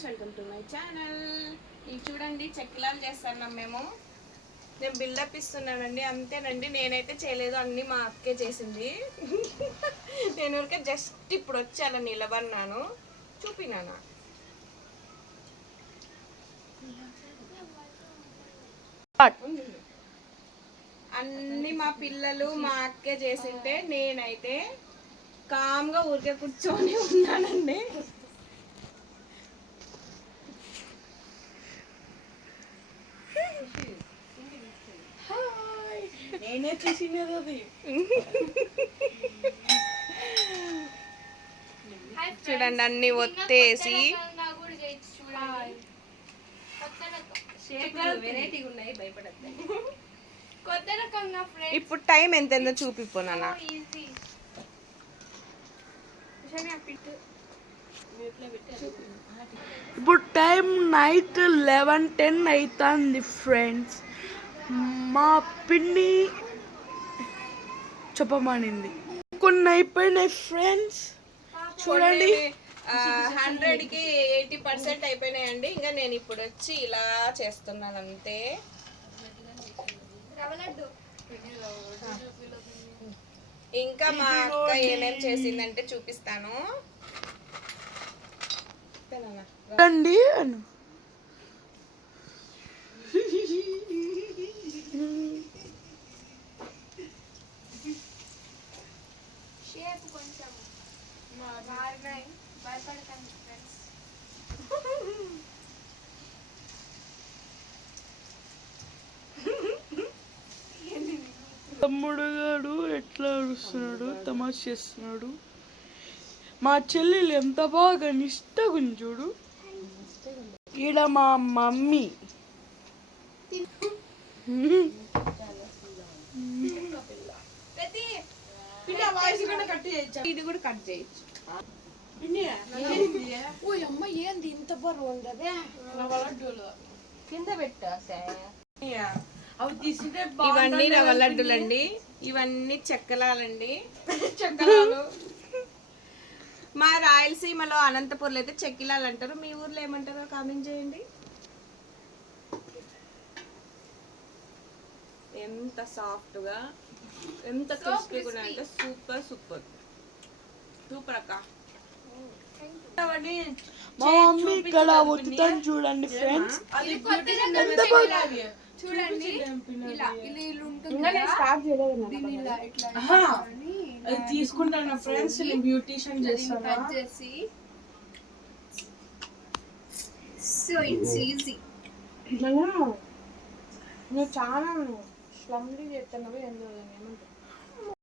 Friends, welcome to my channel. ఇవి చూడండి, చెక్కిలాలు చేస్తున్నాం మేము. నేను బిల్డప్ ఇస్తున్నానండి, అంతేనండి. నేనైతే చేయలేదు, అన్నీ మా అక్కే చేసింది. నేను ఊరికే జస్ట్ ఇప్పుడు వచ్చి అలా నిలబడినాను, చూపినాను. అన్నీ మా పిల్లలు మా అక్కే చేసింటే నేనైతే కామ్గా ఊరికే కూర్చొని ఉన్నానండి. నేనే చూసినది అది. చూడండి, అన్ని ఒత్తేసి ఇప్పుడు టైం ఎంతెందో చూపిపోనా. ఇప్పుడు టైం నైట్ 11:10 అవుతుంది ఫ్రెండ్స్. మా పిన్ని చెప్పమనింది. కొన్ని అయిపోయినాయి ఫ్రెండ్స్, చూడండి. 100కి 80% అయిపోయినాయండి. ఇంకా నేను ఇప్పుడు వచ్చి ఇలా చేస్తున్నాను అంతే. ఇంకా మా అక్క ఏమేం చేసిందంటే చూపిస్తాను. రండి. తమ్ముడు గారు ఎట్లా అరుస్తున్నాడు, తమాష చేస్తున్నాడు. మా చెల్లెలు ఎంత బాగా నిష్టగుంజుడు. ఈడ మా మమ్మీ. ఇది కూడా కట్ చేయొచ్చు. ఏంది ఇంత బరువు ఉండదే? కింద పెట్టా. ఇవన్నీ రవ్వ లడ్డులండి, ఇవన్నీ చెక్కలాలండి. చెక్కలాలు మా రాయలసీమలో అనంతపూర్లో అయితే చెక్కిలాలు అంటారు. మీ ఊర్లో ఏమంటారో కామెంట్ చేయండి. ఎంత సాఫ్ట్గా, ఎంత క్రిస్పీగా అంటే సూపర్ సూపర్ సూపర్ అక్క. మా మమ్మీ ఇక్కడ ఒత్తుతాను చూడండి ఫ్రెండ్స్. ఎంత బాగా చూడండి, తీసుకుంటాను ఫ్రెండ్స్. నేను బ్యూటిషియన్ చేస్తాను. So it's easy. నువ్వు చాలా స్లమ్లీ చేస్తున్నావు. ఏమంటావు?